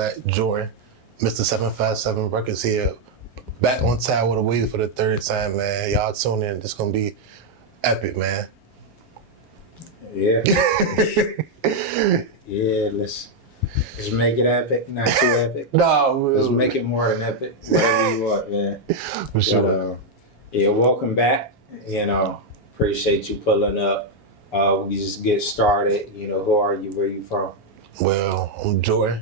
Black, Johrden, Mr. 757 Records here. Back on town with a wave for the third time, man. Y'all tune in. This gonna be epic, man. Yeah. Yeah, let's make it epic, not too epic. No, let's make it more than epic. Whatever you want, man. For sure. But, yeah, welcome back. Appreciate you pulling up. We just get started. Who are you? Where you from? Well, I'm Johrden.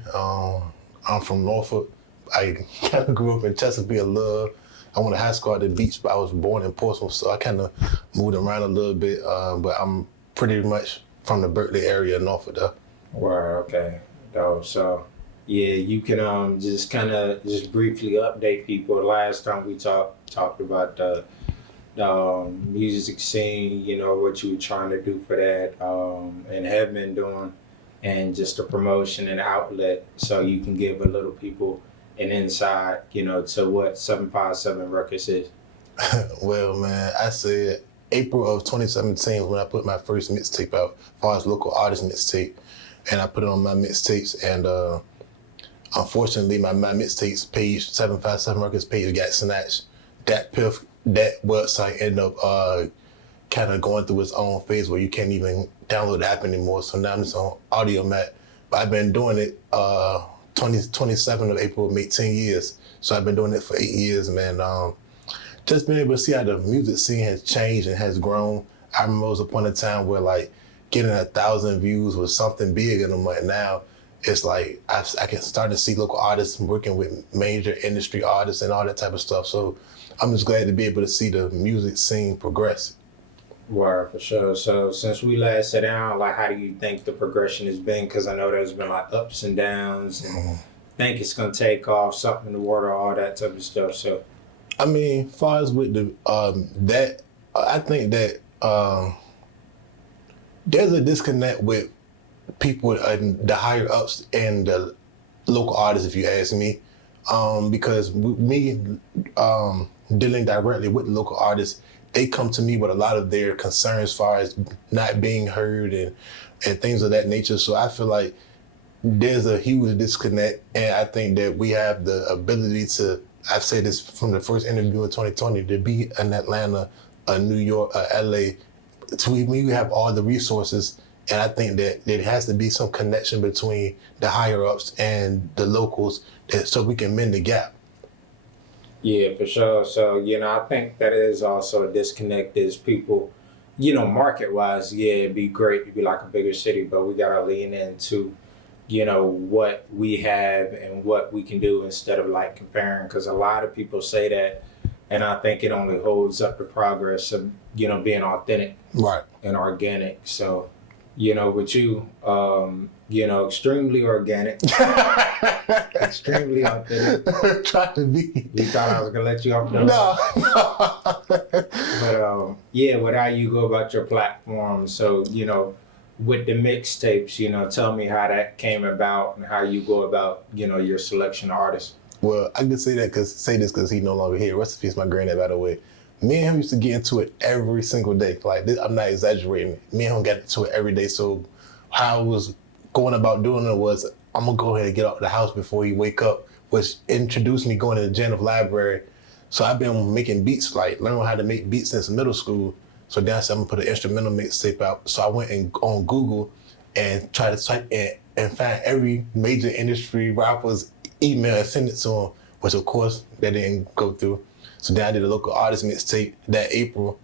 I'm from Norfolk. I kind of grew up in Chesapeake a little. I went to high school at the beach, but I was born in Portsmouth, so I kind of moved around a little bit. But I'm pretty much from the Berkeley area, Norfolk, though. Wow, okay. So, yeah, you can just briefly update people. Last time we talked about the music scene, what you were trying to do for that, and have been doing, and just a promotion and outlet, so you can give a little people an insight, to what 757 Records is. Well, man, I said April of 2017 when I put my first mixtape out, as far as local artist mixtape, and I put it on my mixtapes, and unfortunately, my mixtapes page, 757 Records page, got snatched. That website ended up kind of going through its own phase where you can't even download the app anymore. So now I'm just on AudioMac. But I've been doing it 27th of April, made 10 years. So I've been doing it for 8 years, man. Just being able to see how the music scene has changed and has grown. I remember there was a point in time where like getting 1,000 views was something big in a month. Now it's like I can start to see local artists working with major industry artists and all that type of stuff. So I'm just glad to be able to see the music scene progress. Word, for sure. So since we last sat down, like, how do you think the progression has been? Because I know there's been like ups and downs, and think it's gonna take off, something in the water, all that type of stuff. So, I mean, as far as with the I think that there's a disconnect with people and the higher ups and the local artists, if you ask me, because me dealing directly with the local artists, they come to me with a lot of their concerns as far as not being heard and things of that nature. So I feel like there's a huge disconnect, and I think that we have the ability to, I've said this from the first interview in 2020, to be in Atlanta, New York, LA, we have all the resources, and I think that there has to be some connection between the higher ups and the locals so we can mend the gap. Yeah, for sure. So, I think that is also a disconnect is people, market-wise, yeah, it'd be great to be like a bigger city, but we got to lean into, what we have and what we can do instead of like comparing, because a lot of people say that, and I think it only holds up the progress of, being authentic, right, and organic. So, with you, extremely organic, extremely authentic. Try to be. You thought I was gonna let you off the No. But with how you go about your platform. So, with the mixtapes, tell me how that came about and how you go about, your selection of artists. Well, I can say this because he's no longer here. Rest in peace, my granddad, by the way. Me and him used to get into it every single day. Like this, I'm not exaggerating. Me and him got into it every day. So how I was going about doing it was, I'm gonna go ahead and get out of the house before he wake up, which introduced me going to the Janov Library. So I've been making beats, like learning how to make beats since middle school. So then I said I'm gonna put an instrumental mixtape out. So I went on Google and tried to type in and find every major industry rapper's email and send it to them, which of course that didn't go through. So then I did a local artist mixtape that April,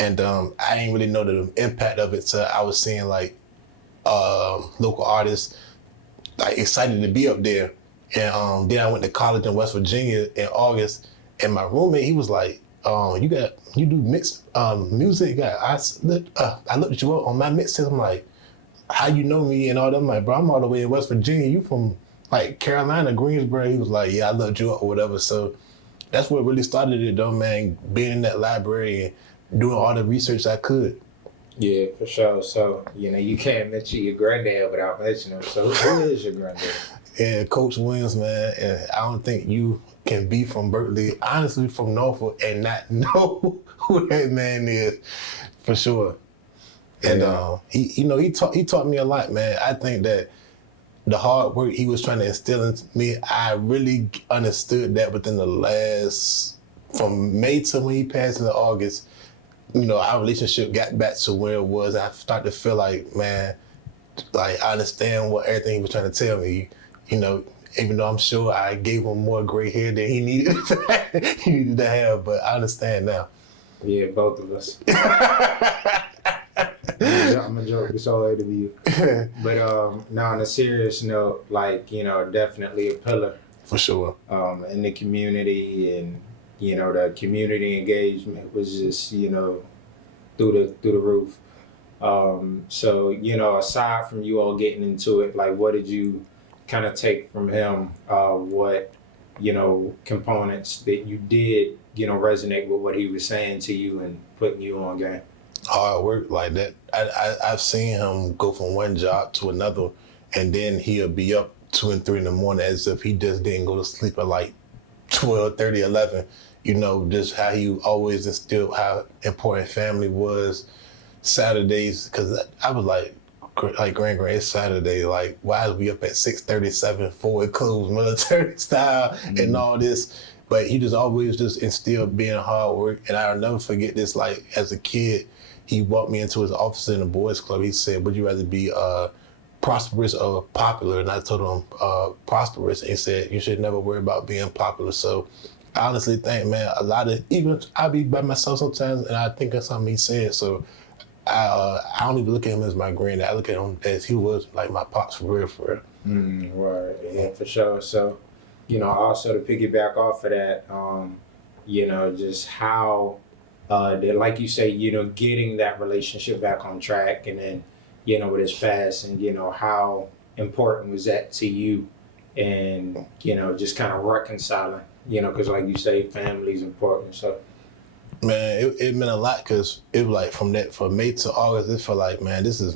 and I didn't really know the impact of it till I was seeing like local artists like excited to be up there. And then I went to college in West Virginia in August, and my roommate, he was like, you do mixed music? I looked you up on my mixtape. I'm like, how you know me and all that? I'm like, bro, I'm all the way in West Virginia. You from like Carolina, Greensboro? He was like, yeah, I looked you up or whatever. So that's what really started it though, man, being in that library and doing all the research I could. Yeah, for sure. So, you can't mention your granddad without mentioning him. So who is your granddad? And Coach Williams, man, and I don't think you can be from Berkeley, honestly from Norfolk, and not know who that man is, for sure. And he taught me a lot, man. I think that the hard work he was trying to instill in me, I really understood that within the last, from May to when he passed in August, our relationship got back to where it was. I started to feel like, man, like I understand what everything he was trying to tell me, even though I'm sure I gave him more gray hair than he needed, he needed to have, but I understand now. Yeah, both of us. I'm a joke. It's all right to be you. But now on a serious note, like, definitely a pillar. For sure. In the community, and, the community engagement was just, through the roof. So, aside from you all getting into it, like, what did you kind of take from him? What, components that you did, resonate with what he was saying to you and putting you on game? Hard work like that. I've seen him go from one job to another, and then he'll be up 2 and 3 in the morning as if he just didn't go to sleep at like 12:30, 11. Just how he always instilled how important family was. Saturdays, because I was like grand, it's Saturday. Like, why is we up at 6:37, 4 clothes, military style, and all this? But he just always just instilled being hard work, and I'll never forget this. Like, as a kid, he walked me into his office in the boys' club. He said, "Would you rather be prosperous or popular?" And I told him prosperous. And he said, "You should never worry about being popular." So I honestly think, man, even I be by myself sometimes, and I think of something he said. So I don't even look at him as my granddad. I look at him as he was like my pops for real, for real. Right, yeah, for sure. So, also to piggyback off of that, just how, like you say, getting that relationship back on track, and then, with his passing, how important was that to you, and, just kind of reconciling, because like you say, family's important, so. Man, it meant a lot, because it was like from May to August, it felt like, man, this is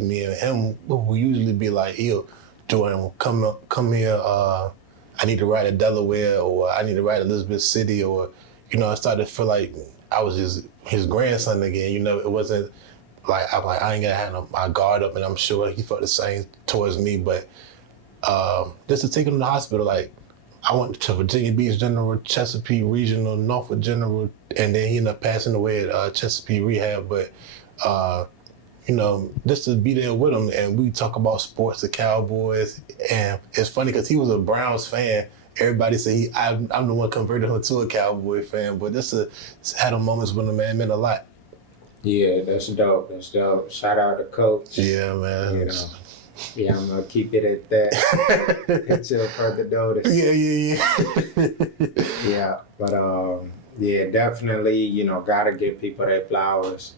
me and him. We usually be like, yo, Johrden, come here, I need to ride to Delaware, or I need to ride to Elizabeth City, or, I started to feel like I was his grandson again. It wasn't like, I ain't gonna have my guard up, and I'm sure he felt the same towards me, but just to take him to the hospital, like, I went to Virginia Beach General, Chesapeake Regional, Norfolk General, and then he ended up passing away at Chesapeake Rehab. But, just to be there with him, and we talk about sports, the Cowboys, and it's funny because he was a Browns fan. Everybody say I'm the one converted him to a Cowboy fan, but just to had a moments with him, man, meant a lot. Yeah, that's dope. Shout out to Coach. Yeah, man. Yeah, I'm gonna keep it at that until further notice. Yeah. Yeah, but definitely, gotta give people their flowers,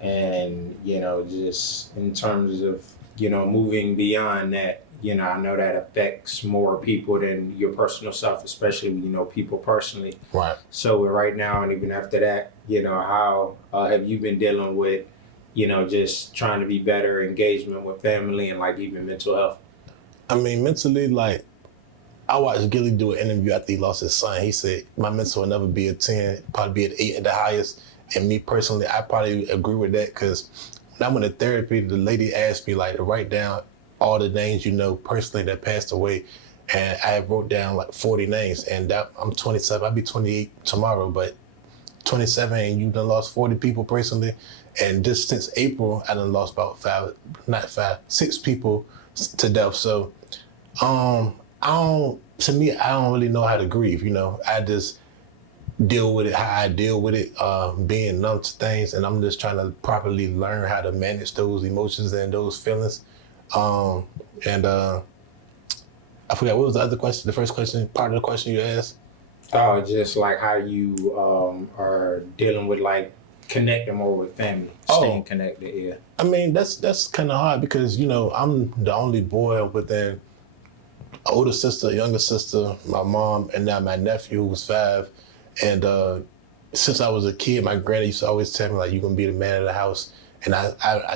and just in terms of moving beyond that, I know that affects more people than your personal self, especially people personally. Right. So right now, and even after that, how have you been dealing with? Just trying to be better, engagement with family, and like even mental health? I mean, mentally, like, I watched Gilly do an interview after he lost his son. He said, my mental will never be a 10, probably be an 8 at the highest. And me personally, I probably agree with that, because when I went to therapy, the lady asked me like to write down all the names personally that passed away. And I wrote down like 40 names, and I'm 27, I'll be 28 tomorrow, but 27, and you done lost 40 people personally. And just since April, I done lost about 6 people to death. So, I don't really know how to grieve, I just deal with it how I deal with it, being numb to things, and I'm just trying to properly learn how to manage those emotions and those feelings. I forgot, what was the other question, the first question, part of the question you asked? Oh, just like how you are dealing with like connecting more with family, staying connected, yeah. I mean, that's kind of hard, because, I'm the only boy within older sister, younger sister, my mom, and now my nephew, who was 5. And since I was a kid, my granny used to always tell me, like, you're going to be the man of the house. And I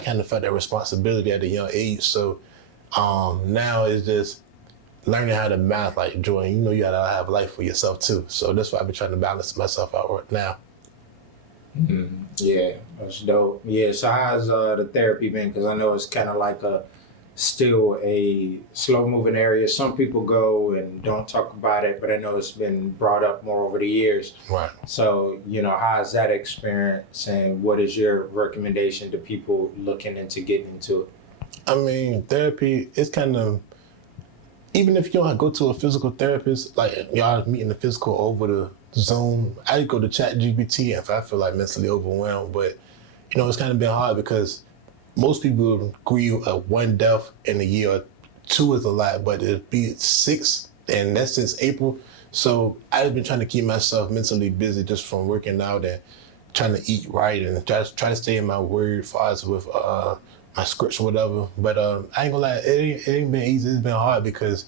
kind of felt that responsibility at a young age. So now it's just learning how to balance, like, Johrden, you got to have life for yourself, too. So that's why I've been trying to balance myself out right now. Yeah, that's dope. Yeah, so how's the therapy been? Because I know it's kind of like a still a slow moving area. Some people go and don't talk about it, but I know it's been brought up more over the years. Right. So, how's that experience, and what is your recommendation to people looking into getting into it? I mean, therapy is kind of, even if you don't go to a physical therapist, like y'all meeting the physical over the Zoom, I go to ChatGPT if I feel like mentally overwhelmed. But, it's kind of been hard because most people agree one death in a year or two is a lot, but it'd be 6, and that's since April. So I've been trying to keep myself mentally busy just from working out and trying to eat right and try to stay in my word as far as with my scripts or whatever. But I ain't gonna lie, it ain't been easy. It's been hard because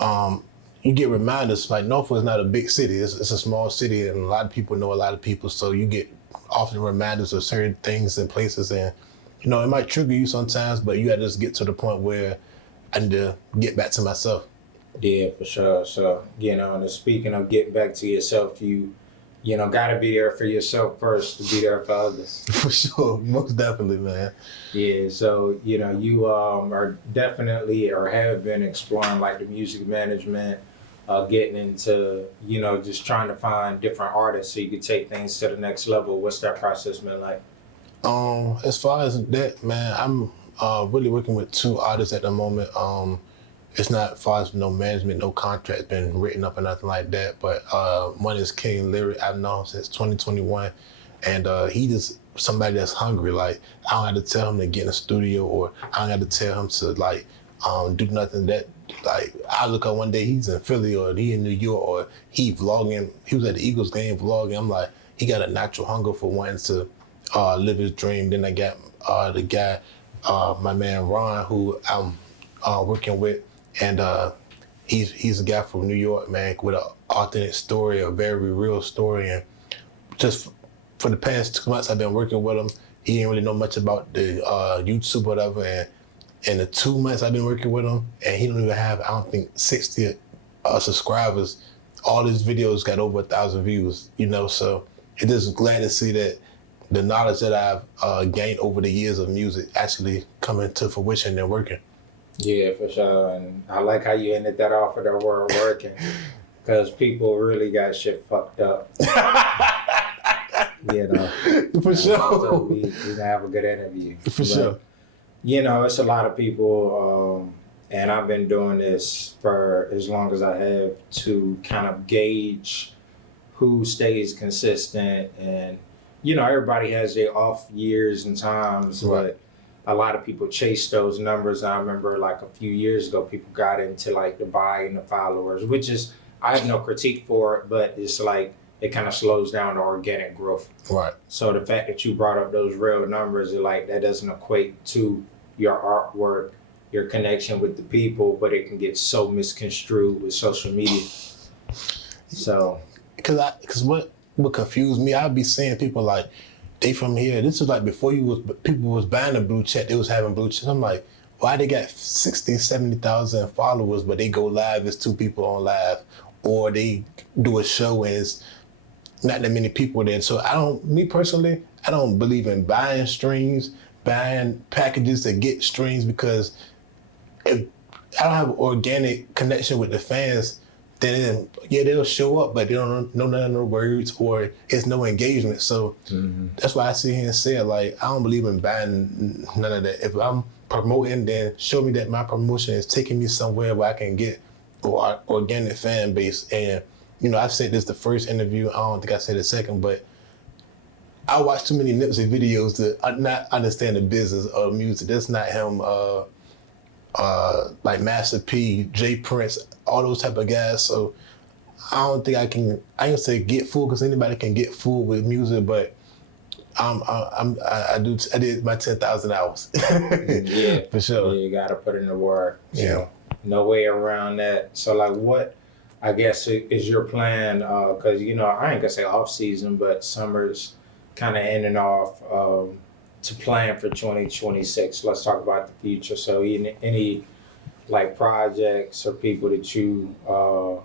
you get reminders. Like Norfolk is not a big city. It's a small city, and a lot of people know a lot of people. So you get often reminders of certain things and places, and it might trigger you sometimes. But you gotta just get to the point where I need to get back to myself. Yeah, for sure. So and speaking of getting back to yourself, you gotta be there for yourself first to be there for others. For sure, most definitely, man. Yeah, so you are definitely or have been exploring like the music management, getting into just trying to find different artists so you could take things to the next level. What's that process been like? As far as that, man, I'm really working with 2 artists at the moment. It's not as far as no management, no contract been written up or nothing like that. But one is King Lyric. I've known since 2021, and he just somebody that's hungry. Like I don't have to tell him to get in the studio, or I don't have to tell him to like do nothing. That like I look up one day he's in Philly or he in New York or he vlogging. He was at the Eagles game vlogging. I'm like, he got a natural hunger for wanting to live his dream. Then I got the guy, my man Ron, who I'm working with. And he's a guy from New York, man, with an authentic story, a very real story. And just for the past 2 months, I've been working with him. He didn't really know much about the YouTube, whatever. And in the 2 months I've been working with him, and he don't even have, I don't think, 60 subscribers. All his videos got over 1,000 views, So it just glad to see that the knowledge that I've gained over the years of music actually coming to fruition and working. Yeah, for sure. And I like how you ended that off with the word working, because people really got shit fucked up. For sure. So we can have a good interview. For sure. It's a lot of people, and I've been doing this for as long as I have to kind of gauge who stays consistent. And, everybody has their off years and times, right. But a lot of people chase those numbers. I remember like a few years ago, people got into like the buying the followers, which is, I have no critique for it, but it's like, it kind of slows down the organic growth. Right. So the fact that you brought up those real numbers, like that doesn't equate to your artwork, your connection with the people, but it can get so misconstrued with social media. So. Cause what confused me, I'd be seeing people like, they from here. This was like before people was buying a blue check, they was having blue check. I'm like, why they got 60, 70,000 followers, but they go live, it's 2 people on live, or they do a show and it's not that many people there. So me personally, I don't believe in buying streams, buying packages to get streams, because if I don't have an organic connection with the fans, then they'll show up, but they don't know none of the words, or it's no engagement. So that's why I sit here and say, like, I don't believe in buying none of that. If I'm promoting, then show me that my promotion is taking me somewhere where I can get an organic fan base. And, I said this the first interview, I don't think I said the second, but I watch too many Nipsey videos to not understand the business of music. That's not him, like Master P, J Prince, all those type of guys. So I don't think I can say get full, because anybody can get full with music, but I did my 10,000 hours. Yeah, for sure. Yeah, you gotta put in the work. Yeah. No way around that. So like, what I guess is your plan? Because I ain't gonna say off season, but summer's kind of ending off. To plan for 2026. Let's talk about the future. So any like projects or people that you or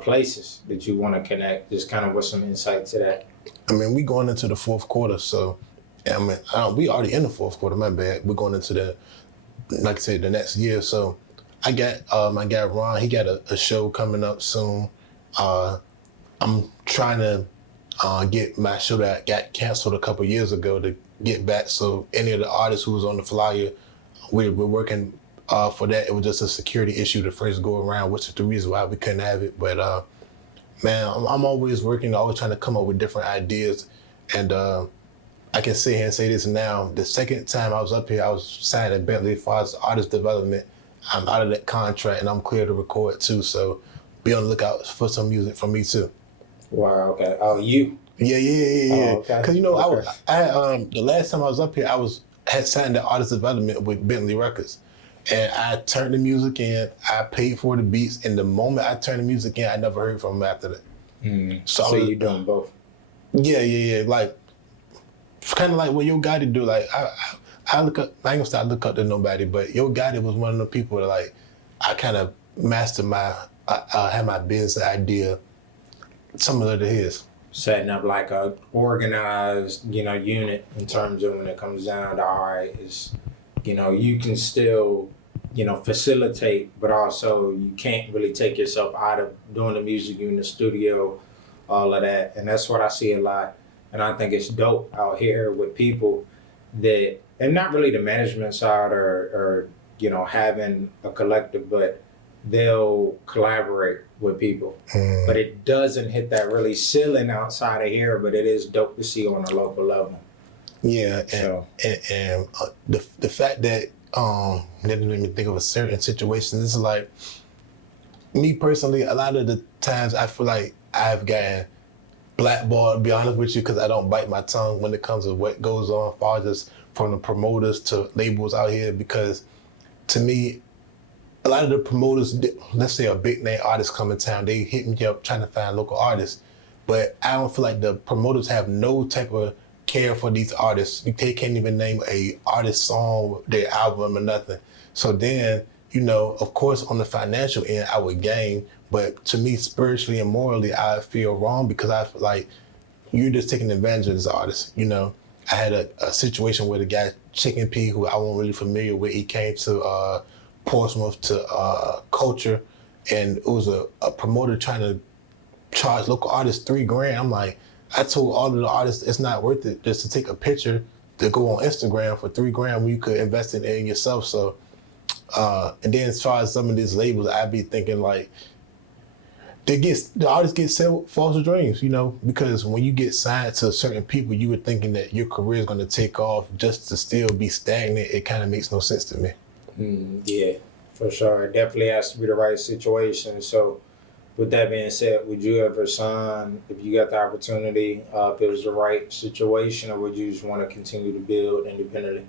places that you want to connect, just kind of with some insight to that. I mean, we going into the 4th quarter, so we already in the 4th quarter, my bad. We're going into like I said, the next year. So I got Ron. He got a show coming up soon. I'm trying to get my show that got canceled a couple years ago to get back. So any of the artists who was on the flyer, we're working for that. It was just a security issue to first go around, which is the reason why we couldn't have it. But man, I'm always working, always trying to come up with different ideas. And I can sit here and say this now. The second time I was up here, I was signed at Bentley as far as artist development. I'm out of that contract and I'm clear to record too. So be on the lookout for some music from me too. Wow. Okay. Oh, you. Yeah. Oh, okay. Because Okay. the last time I was up here, had signed the artist development with Bentley Records, and I turned the music in. I paid for the beats, and the moment I turned the music in, I never heard from him after that. So you doing both? Yeah. Like it's kind of like what Yo Gotti do. Like I look up. I ain't gonna start look up to nobody, but Yo Gotti was one of the people that like I kind of mastered had my business idea similar to his. Setting up like a organized, unit in terms of when it comes down to all right, is, you can still, facilitate, but also you can't really take yourself out of doing the music in the studio, all of that. And that's what I see a lot. And I think it's dope out here with people that, and not really the management side or having a collective, but they'll collaborate with people. But it doesn't hit that really ceiling outside of here, but it is dope to see on a local level. Yeah, So. and the fact that didn't make me think of a certain situation. This is like me personally. A lot of the times I feel like I've gotten blackballed. To be honest with you, because I don't bite my tongue when it comes to what goes on, as far as just from the promoters to labels out here. Because to me, a lot of the promoters, let's say a big name artist come in town, they hit me up trying to find local artists. But I don't feel like the promoters have no type of care for these artists. They can't even name a artist song, their album or nothing. So then, of course, on the financial end, I would gain. But to me, spiritually and morally, I feel wrong because I feel like you're just taking advantage of this artist. I had a situation with a guy, Chicken P, who I wasn't really familiar with. He came to Portsmouth to Culture, and it was a promoter trying to charge local artists $3,000. I'm like, I told all of the artists it's not worth it just to take a picture to go on Instagram for $3,000 when you could invest it in yourself. So, and then as far as some of these labels, I'd be thinking like, the artists get sold false dreams, because when you get signed to certain people, you were thinking that your career is going to take off just to still be stagnant. It kind of makes no sense to me. Yeah, for sure. It definitely has to be the right situation. So, with that being said, would you ever sign if you got the opportunity, if it was the right situation, or would you just want to continue to build independently?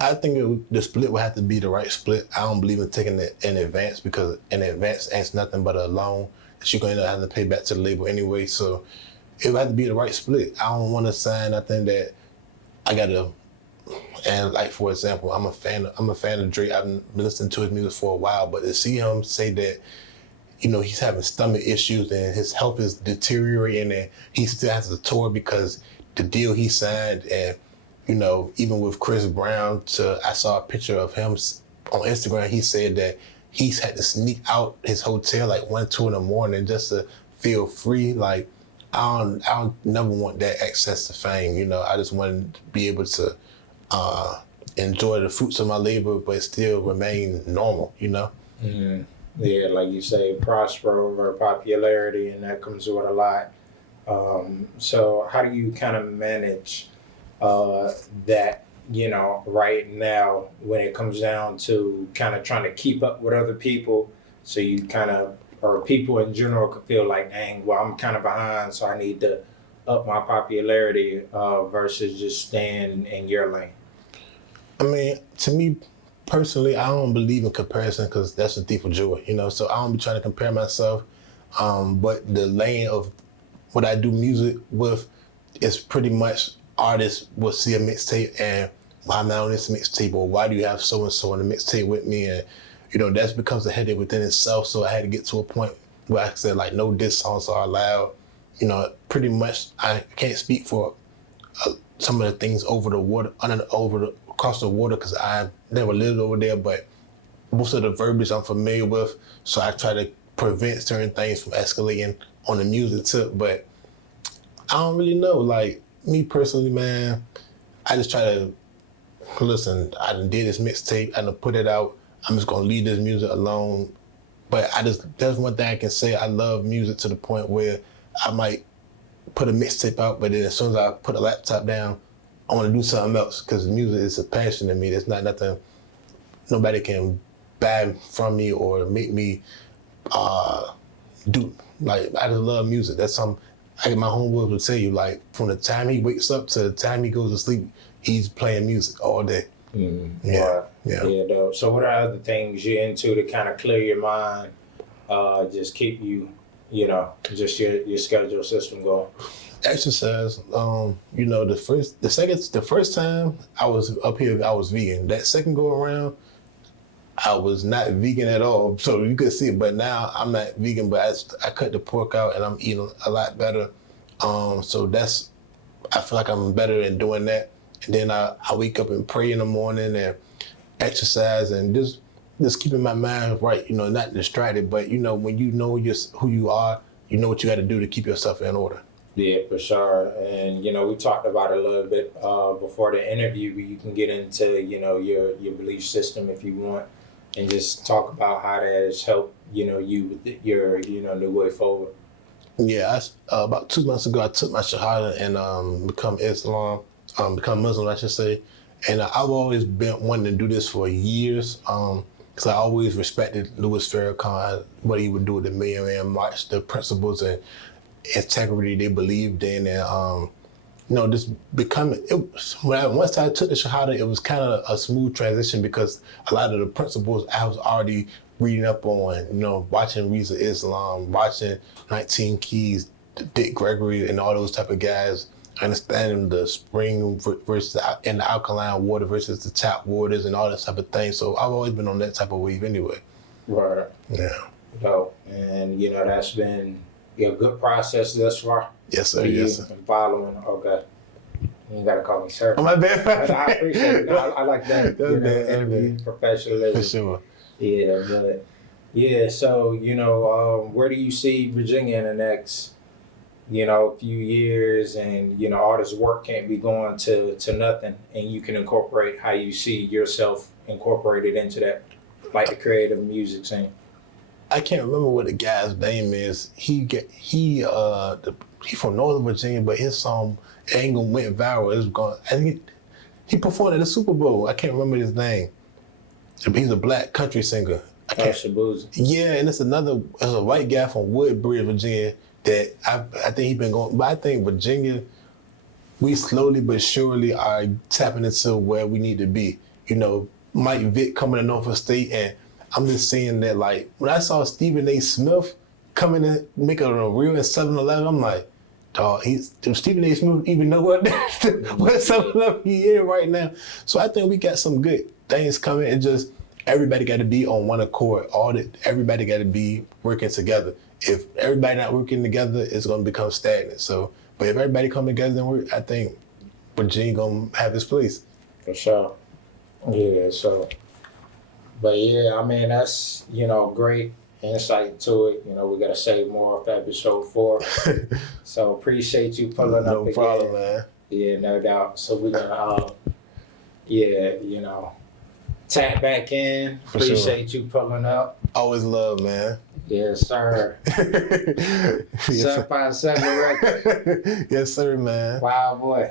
I think the split would have to be the right split. I don't believe in taking it in advance because an advance ain't nothing but a loan that you're going to have to pay back to the label anyway. So it would have to be the right split. I don't want to sign nothing that I got to. And like, for example, I'm a fan of Drake. I've been listening to his music for a while, but to see him say that, he's having stomach issues and his health is deteriorating and he still has to tour because the deal he signed, and, even with Chris Brown, I saw a picture of him on Instagram. He said that he's had to sneak out his hotel like 1, 2 in the morning just to feel free. Like, I don't never want that access to fame. I just want to be able to enjoy the fruits of my labor, but still remain normal, Yeah, like you say, prosper over popularity, and that comes with a lot. So how do you kind of manage that, right now when it comes down to kind of trying to keep up with other people, so you kind of, or people in general could feel like, dang, well, I'm kind of behind, so I need to up my popularity versus just staying in your lane? I mean, to me personally, I don't believe in comparison because that's a thief of joy, so I don't be trying to compare myself. But the lane of what I do music with is pretty much artists will see a mixtape and why am I on this mixtape, or why do you have so-and-so on the mixtape with me? And, that becomes a headache within itself. So I had to get to a point where I said, like, no diss songs are allowed. Pretty much I can't speak for some of the things over the across the water because I never lived over there, but most of the verbiage I'm familiar with, so I try to prevent certain things from escalating on the music tip. But I don't really know. Like, me personally, man, I just try to listen. I done did this mixtape. I done put it out. I'm just gonna leave this music alone. But that's one thing I can say. I love music to the point where I might put a mixtape out, but then as soon as I put a laptop down, I want to do something else because music is a passion to me. There's not nothing nobody can buy from me or make me do. Like, I just love music. That's something my homeboys will tell you. Like, from the time he wakes up to the time he goes to sleep, he's playing music all day. Yeah. Dope. So what are other things you're into to kind of clear your mind, just keep you, just your schedule system going? Exercise. The first time I was up here, I was vegan. That second go around, I was not vegan at all. So you could see it, but now I'm not vegan, but I cut the pork out and I'm eating a lot better. So I feel like I'm better in doing that. And then I wake up and pray in the morning and exercise and just keeping my mind right, not distracted, but when you know who you are, you know what you got to do to keep yourself in order. Yeah, for sure. And, we talked about it a little bit before the interview, but you can get into, your belief system if you want and just talk about how that has helped, you with your, new way forward. Yeah, about 2 months ago, I took my Shahada and become Muslim, I should say. And I've always been wanting to do this for years because I always respected Louis Farrakhan, what he would do with the Million Man March, the principles and integrity they believed in. And, once I took the Shahada, it was kind of a smooth transition because a lot of the principles I was already reading up on, watching Reza Islam, watching 19 Keys, Dick Gregory, and all those type of guys, understanding the spring versus and the alkaline water versus the tap waters and all that type of thing. So I've always been on that type of wave anyway. Right. Yeah. Dope. And, that's been a good process thus far. Yes, sir. Yes, sir. And following. Okay. You ain't got to call me sir. Oh, my bad. I appreciate it. I like that. Interview professionalism. For sure. Yeah, but yeah, so, where do you see Virginia in the next, few years and, all this work can't be going to nothing and you can incorporate how you see yourself incorporated into that, like the creative music scene? I can't remember what the guy's name is. He from Northern Virginia, but his song Angle went viral. I think he performed at the Super Bowl. I can't remember his name. He's a black country singer. Shabuzi. Yeah, and it's a white guy from Woodbridge, Virginia, that I think he's been going. But I think Virginia, we slowly but surely are tapping into where we need to be. Mike Vick coming to Norfolk State, and I'm just saying that, like, when I saw Stephen A. Smith coming and making a reel at 7-Eleven, I'm like, dog, Stephen A. Smith even know what 7-Eleven he in right now. So I think we got some good things coming, and just everybody got to be on one accord. Everybody got to be working together. If everybody not working together, it's going to become stagnant. So, but if everybody come together and work, I think Virginia going to have its place. For sure. Yeah, so, but yeah, I mean, that's, great insight to it. We got to save more of episode 4. So appreciate you pulling up again. No problem, man. Yeah, no doubt. So we're going to, tap back in. For appreciate you pulling up. Always love, man. Yes, sir. 757 record. Yes, sir, man. Wow, boy.